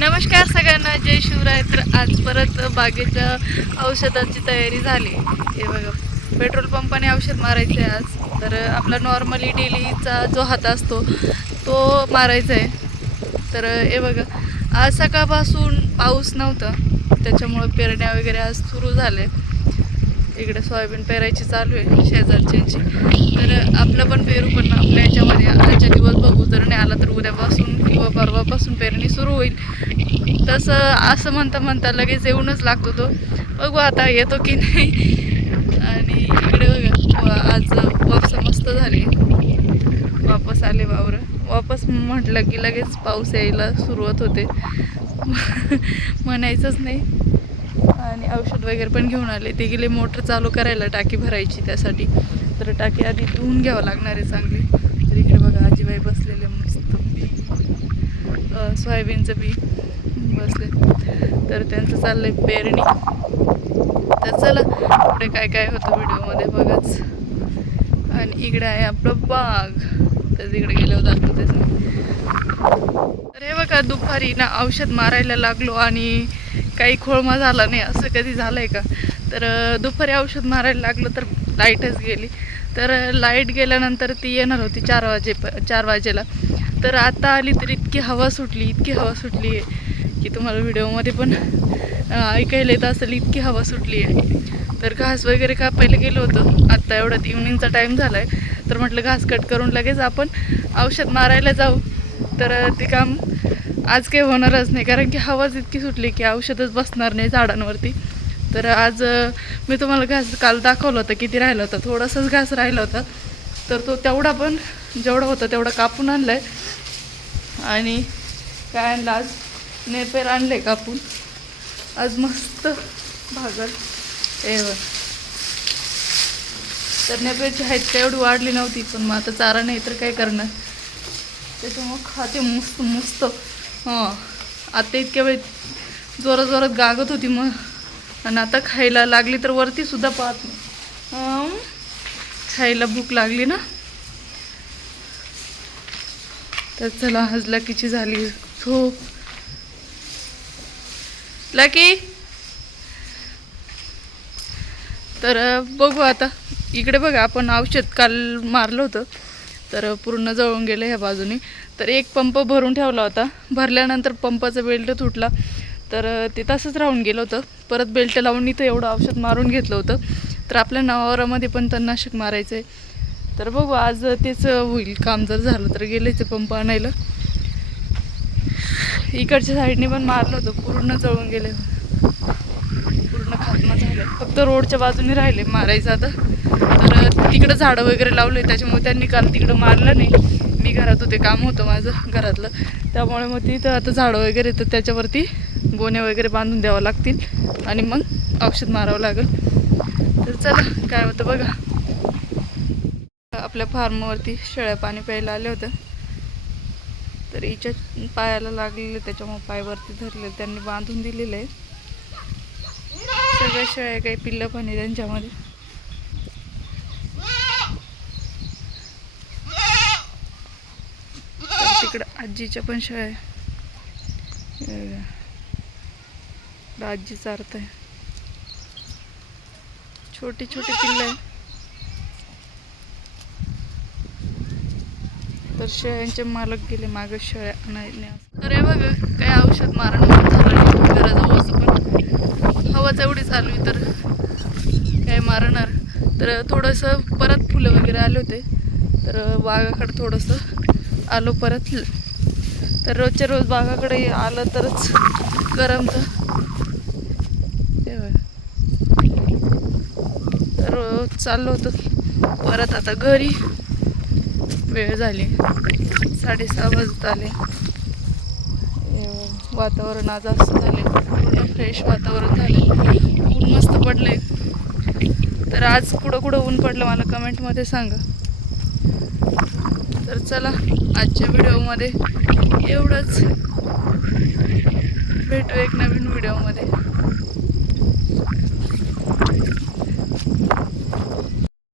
नमस्कार सगळ्यांना जय शिवराय. तर आज परत बागेच्या औषधाची तयारी झाली. हे बघा पेट्रोल पंपाने औषध मारायचं आहे आज. तर आपला नॉर्मली डेलीचा जो हात असतो तो मारायचा आहे तर हे बघा आज सकाळपासून पाऊस नव्हता. त्याच्यामुळं पेरण्या वगैरे आज सुरू झाले. इकडे सोयाबीन पेरायची चालू आहे शेजारच्यांची. तर आपलं पण पेरू पण आपल्या याच्यामध्ये. आजच्या दिवस बघू जर नाही आला तर उद्यापासून किंवा परवापासून पेरणी सुरू होईल. तसं असं म्हणता म्हणता लगेच येऊनच लागतो तो बघू आता येतो की नाही. आणि इकडे बघा आज वापस मस्त झाली. वापस आले वावर. वापस म्हटलं की लगेच पाऊस यायला सुरुवात होते. म्हणायचंच नाही. आणि औषध वगैरे पण घेऊन आले. ते गेले मोटर चालू करायला टाकी भरायची त्यासाठी. तर टाकी आधी धुवून घ्यावं लागणार आहे चांगली. तर इकडे बघा आजीबाई बसलेले मस्त. बी सोयाबीनचं बी. बसले. तर त्यांचं चाललंय पेरणी. तर चला पुढे काय काय होतं व्हिडिओमध्ये बघाच. आणि इकडे आहे आपलं बाग. तर तिकडे गेले होतं त्याचं तर हे बघा दुपारी ना औषध मारायला लागलो आणि काही खोळमा झाला नाही असं कधी झालंय का? तर दुपारी औषध मारायला लागलं तर लाईटच गेली. तर लाइट गेल्यानंतर ती येणार होती चार वाजे चार वाजेला. तर आता आली तर इतकी हवा सुटली इतकी हवा सुटली आहे की तुम्हाला व्हिडिओमध्ये पण ऐकायला येत असेल इतकी हवा सुटली आहे. तर घास वगैरे कापायला गेलो होतो. आत्ता एवढ्यात इव्हनिंगचा टाईम झाला आहे तर म्हटलं घास कट करून लगेच आपण औषध मारायला जाऊ. तर ते काम आज काही होणारच नाही. कारण की हवाच इतकी सुटली की औषधच बसणार नाही झाडांवरती. तर आज मी तुम्हाला घास काल दाखवलं होतं किती राहिलं होतं. थोडासाच घास राहिला होता. तर तो तेवढा पण जेवढा होता तेवढा कापून आणला आहे आणि काय आणलं आज? नेपेर आणले कापून. आज मस्त भागल. एवढं तर नेपेरची हाईट काय एवढी वाढली नव्हती पण मग आता चारा नाही तर काय करणार? त्याच्यामुळं खाते मस्त मस्त. हां आता इतक्या वेळ जोरात जोरात गागत होती मग. आणि आता खायला लागली तर वरती सुद्धा पाहत नाही. खायला भूक लागली ना? तर चला आज लकीची झाली झोप. लकी तर बघू आता. इकडे बघा आपण औषध काल मारलं होतं. तर पूर्ण जळून गेलं ह्या बाजूने. तर एक पंप भरून ठेवला होता. भरल्यानंतर पंपाचा बेल्ट तुटला. तर ते तसंच राहून गेलं होतं. परत बेल्ट लावून इथं एवढं औषध मारून घेतलं होतं. तर आपल्या नवावरामध्ये पण तणनाशक मारायचं आहे तर बघू आज तेच होईल. काम जर झालं तर गेलेचं पंप आणायला. इकडच्या साईडने पण मारलं होतं पूर्ण जळून गेले. पूर्ण खात्मा झालं. फक्त रोडच्या बाजूने राहिले मारायचं आता. तर तिकडं झाडं वगैरे लावले त्याच्यामुळे त्यांनी काल तिकडं मारलं नाही. मी घरात होते काम होतं माझं घरातलं. त्यामुळे मग तिथं आता झाडं वगैरे तर त्याच्यावरती गोण्या वगैरे बांधून द्यावं लागतील. आणि मग औषध मारावं लागेल. तर चला काय होतं बघा. आपल्या फार्मवरती शेळ्या पाणी प्यायला आले होतं. तर हिच्या पायाला लागलेले त्याच्यामुळे पायवरती धरले त्यांनी बांधून दिलेलं. आहे सगळ्या शेळ्या काही पिल्लं पण आहे त्यांच्यामध्ये. तर तिकडं आजीच्या पण शेळ्या आहे. आजी चारत आहे. छोटी छोटी पिल्लं आहे तर शेळ्यांचे मालक गेले मागं शेळ्या आणायला. अरे बघ काही औषध मारण झालं पण. हवाच एवढी चालू तर काय मारणार? तर थोडंसं परत फुलं वगैरे आले होते. तर बागाकडे थोडंसं आलो परत. तर रोजच्या रोज बागाकडे आलं तरच गरमचं तेव्हा तर रोज चाललो होतो परत आता घरी. वेळ झाली. साडेसहा वाजत आले. वातावरण आज असं झाले पूर्ण फ्रेश वातावरण झाले ऊन मस्त पडले तर आज कुठं कुठं ऊन पडलं मला कमेंटमध्ये सांगा. तर चला आजच्या व्हिडिओमध्ये एवढंच. भेटू एक नवीन व्हिडिओमध्ये